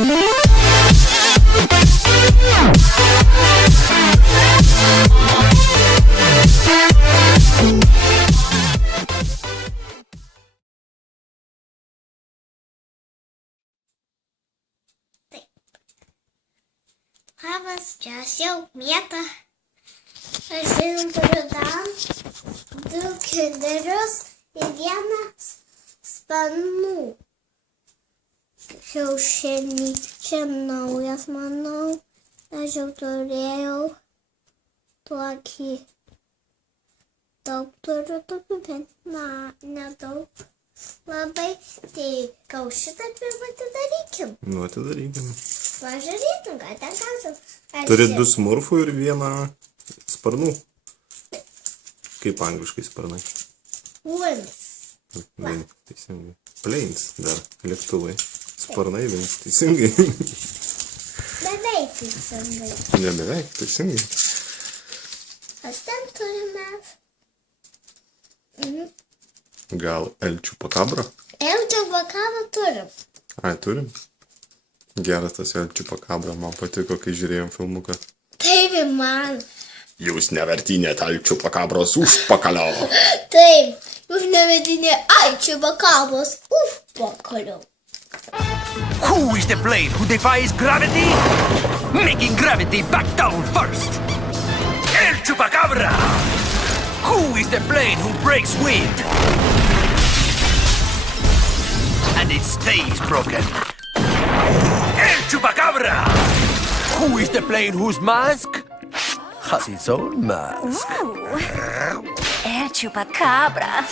Labas, čia aš jau Mieta. Aš šiandien turiu tam 2 kinderius ir 1 spanų. Kiaušinį. Čia naujas, manau. Aš jau turėjau tokį. Daug turiu tokių, bet nedaug. Labai. Tai gal šitą pirmą atidarykim. Nu, atidarykim. Pažiūrėtum, ką ten gausim. Turi 2 smurfų ir 1 sparnų. Kaip angliškai sparnai? Wings. Teisingai. Planes dar, lėktuvai. Sparnai wings, teisingai. Beveik teisingai. Ne beveik, teisingai. Kas ten turime? Gal elčių pakabra? Elčių pakabą turim. Ai, turim? Geras tas elčių pakabra, man patiko, kai žiūrėjom filmuką. Taip, ir man. Jūs nevertinėt elčių pakabros užpakalio. Taip, jūs nevertinėt elčių pakabros užpakalio. Who is the blade who defies gravity? Making gravity back down first. El Chupacabra! Who is the blade who breaks wind? And it stays broken. El Chupacabra! Who is the blade whose mask has its own mask? El Chupacabra.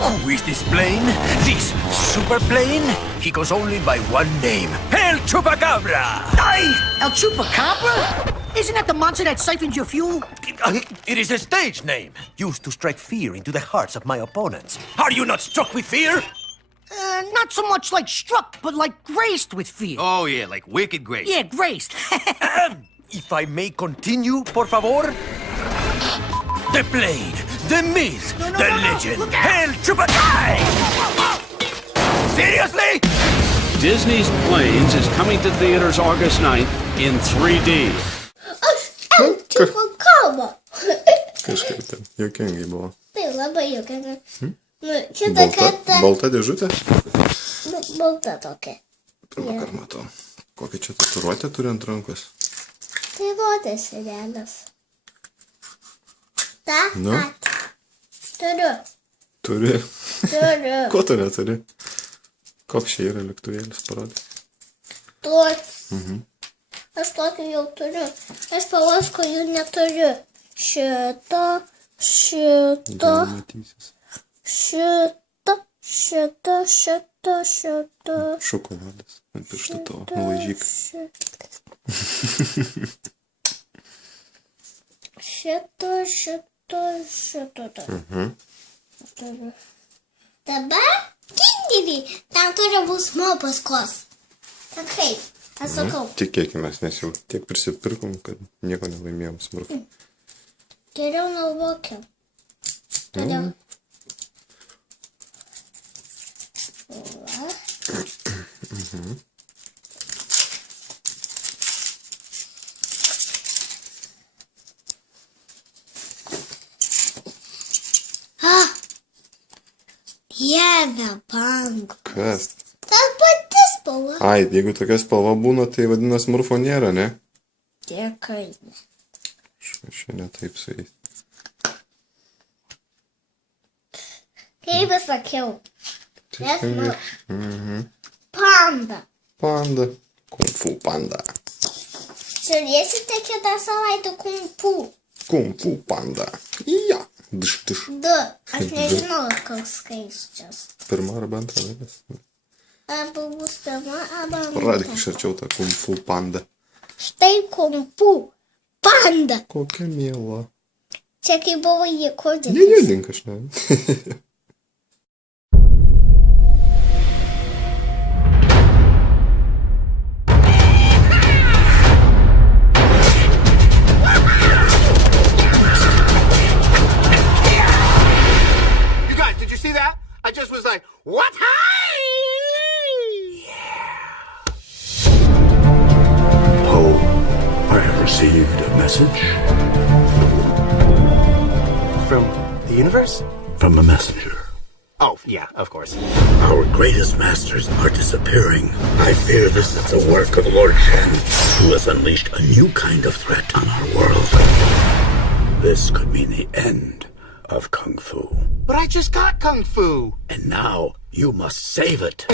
Who is this plane? This super plane? He goes only by one name. El Chupacabra! Hey, El Chupacabra? Isn't that the monster that siphons your fuel? It is a stage name, used to strike fear into the hearts of my opponents. Are you not struck with fear? Not so much like struck, but like graced with fear. Oh yeah, like wicked grace. Yeah, graced. If I may continue, por favor. The blade, the myth, No, the no, no, legend, look out. El Chupacabra! Seriously? Disney's Planes is coming to theaters August 9th in 3D. Elčių pakabą. Kažkaip ten, juokingai buvo. Tai labai juokingai. Kitą kartą. Balta dėžutė? Balta tokia. Pirmąkart matau. Kokią čia tatuiruotę turi ant rankos? Tai rodės realias. Ta? Nu? Turiu. Turi. Turiu. Ko tu neturi? Koks čia yra lėktuvėlis, parodė? Toks. Aš tokį jau turiu. Aš palasko jų neturiu. Šito. Gal matysis. Šito. Šokoladas ant pirštų tavo, nulaižyk. Šito. Dabar kinderį. Ten turi bus paskos. Tai kaip? Aš sakau. Tikėkime, nes jau tiek prisipirkom, kad nieko nelaimėjom smurfų. Geriau naudokiam. Todėl. Dieve, bank. Kas? Ta pati spalva. Ai, jeigu tokia spalva būna, tai vadinasi smurfo nėra, ne? Dėkai. Aš ne taip su jais. Kaip aš sakiau. Teisingai. Panda. Panda. Kung fu panda. Žiūrėsite kitą savaitę kung fu. Kung fu panda. Ja. Dš. 2. Aš nežinau, koks skaičius. Pirma arba antra dalis. Arba bus pirma, arba Pradėk antra. iš arčiau tą kung fu panda. Štai kung fu panda. Kokia miela. Čia kaip buvo jį kodėl. Nejudink aš ne. You guys, did you see that? I just was like, what? Yeah. received a message From the universe? from a messenger. Oh, yeah, of course. Our greatest masters are disappearing. I fear this is the work of Lord Shen, who has unleashed a new kind of threat on our world. This could mean the end of Kung Fu. But I just got Kung Fu. And now you must save it.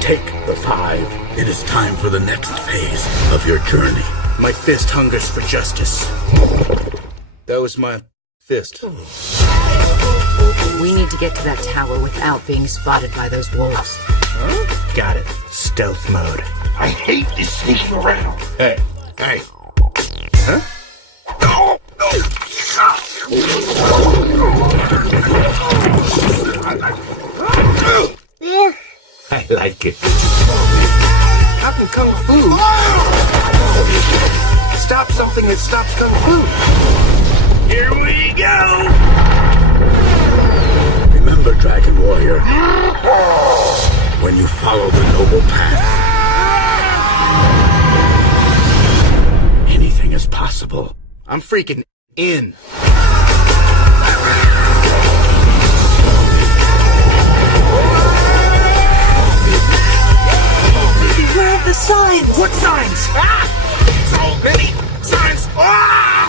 Take the 5. It is time for the next phase of your journey. My fist hungers for justice. That was my fist. We need to get to that tower without being spotted by those wolves. Got it. Stealth mode. I hate this sneaking around. Hey. Hey. Huh? I like it. How can Kung Fu stop something that stops Kung Fu? Here we go! Remember, Dragon Warrior, when you follow the noble path, anything is possible. I'm freaking in. Where are the signs? What signs? Ah! So many signs! Ah!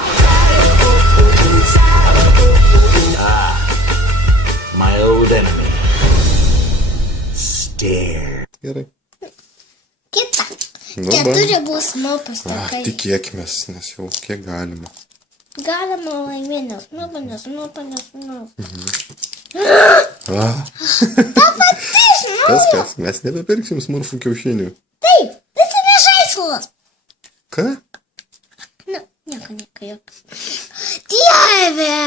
My old enemy. Stare. Gerai. Kita. Nu, Čia va. turi bausmių pastatai. Tikėkime, nes jau kiek galima. Galima laimėnės. Nuomonės. Kas? Mes nebepirksim smurfų kiaušinių. Taip, tai yra žaislas. Ką? Nu, nieko. Dieve!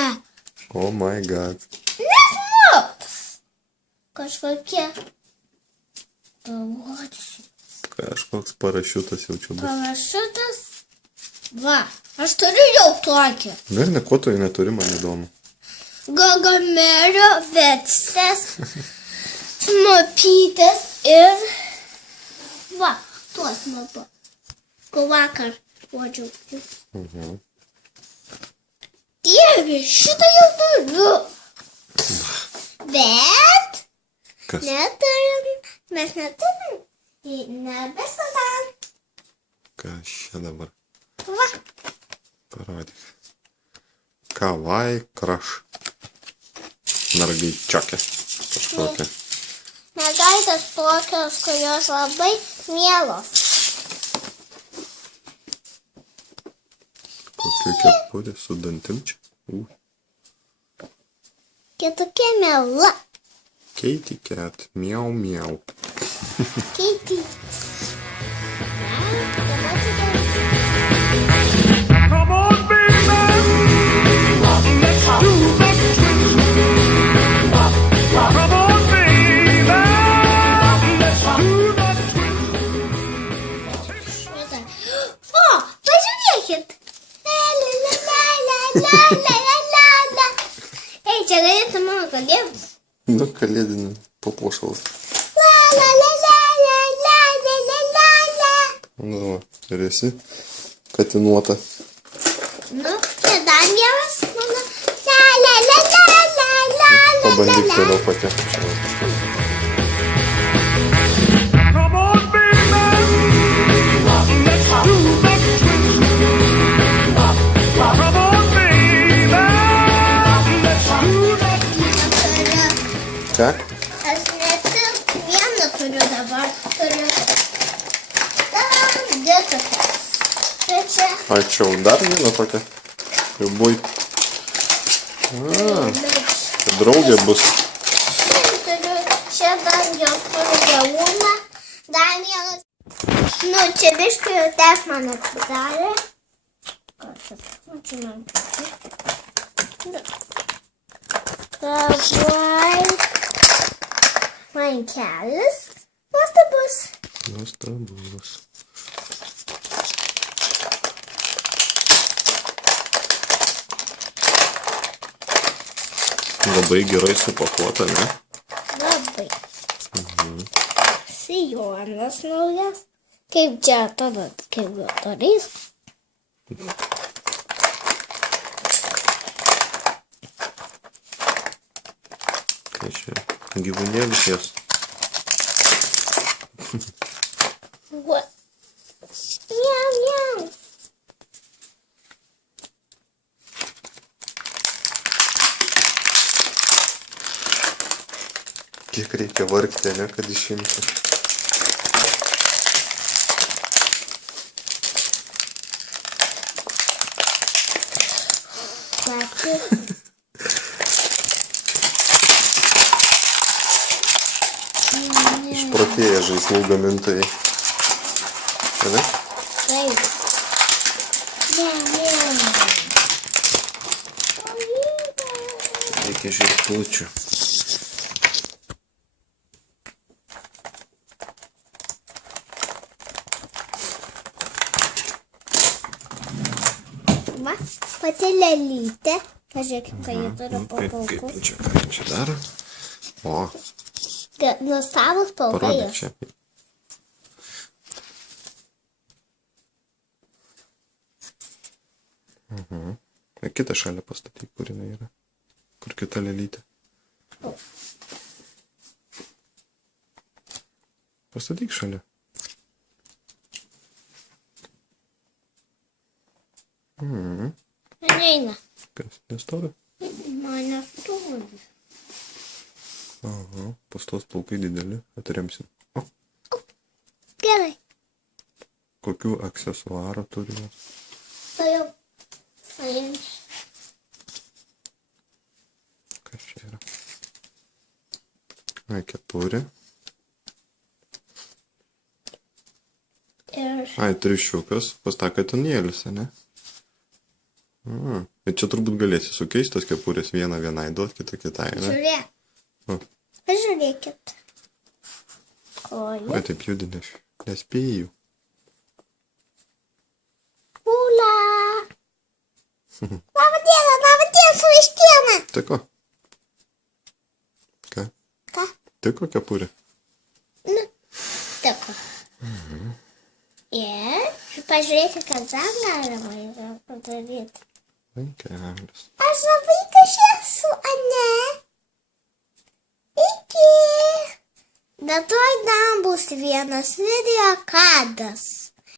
Oh my god. Nesmoks. Kažkokie. Pavodysi. Kažkoks parašiutas jau čia bus. Parašiutas. Va, aš turiu jau tokį. Verne, ko tu neturi, man įdomu. Gagamerio vetsės. Smapytės ir... Va, tuos mapu. Ko vakar uodžiau. Dieve, šitą jau turiu. Bet... Kas? Neturim. Mes neturim. Nebesada. Kas čia dabar? Va. Parodyk. Kawaii Crush. Mergaičiokė. Kažkokia. Mergaitės tokios, kurios labai mielos. Kokia kepurė su dantim čia. Kitokia miela. Kitty cat. Miau, miau. Kitty. Come on, baby. Let's do the twist. Come on, baby. Let's do the twist. O, pažiūrėkit. La. Ei, čia galėtų mano kalėdus. Nu, kalėdinį papuošalas. La. Nu, va, ir esi katinuota. Nu, čia dar vienas mano. La. Pabandyk toliau pati. Come on, baby. Let's do the twist. Come on, baby. Let's do the Ką? Aš ne tik vieną turiu dabar. Turiu dvi tokias. Tai čia. Ačiū, dar vieną tokią. Jau buvai. Draugė bus. Čia dar jos turiu gyvūną. Dar vienas. Nu, čia biškai jau tef man atsidarė. Čia man Kawaii. Man kelias. Nuostabus. Nuostabus. Labai gerai supakuota, ne? Labai. Sijonas naujas. Kaip čia atrodo, kaip darys? Tai čia gyvūnėlis jos. What? Miau, miau. Kiek reikia vargti, ne, kad išimti. Išprotėję žaislų gamintojai. Tada? Taip. Miau, miau. Reikia žirklučių. Va, pati lelytė. Pažiūrėkit, ką jie turi po Kaip plaukų. čia, ką čia daro? O, Nuostabus plaukai parodyk jos. čia. Kitą šalį pastatyk, kur jinai yra. Kur kita lelytė. Pastatyk šalia. Neina. Kas, nestovi? Man nestovi. Aha, pastos plaukai dideli, atremsim. O, Gerai. kokių aksesuarų turi jos? Tai jau. Paimsiu. Kas čia yra? Ai, kepurė. Ir Ai, triušiukas, pas tą katinėlis, ne? Ir čia turbūt galėsi sukeisti tas kepurės vieną vienai duot, kitą kitai, ne? žiūrėk. O. Pažiūrėkit. Koja. Ai, taip judinė, aš nespėjau. Ula. Laba diena, su vištiena. Tiko? Ką? Ką? Tiko kepurė? Nu, tiko. Ir pažiūrėkit, kad dar galima yra padaryti. Vankelis. Aš labai kažkiek esu, ane? Iki. Bet tuoj dar bus vienas video kadras.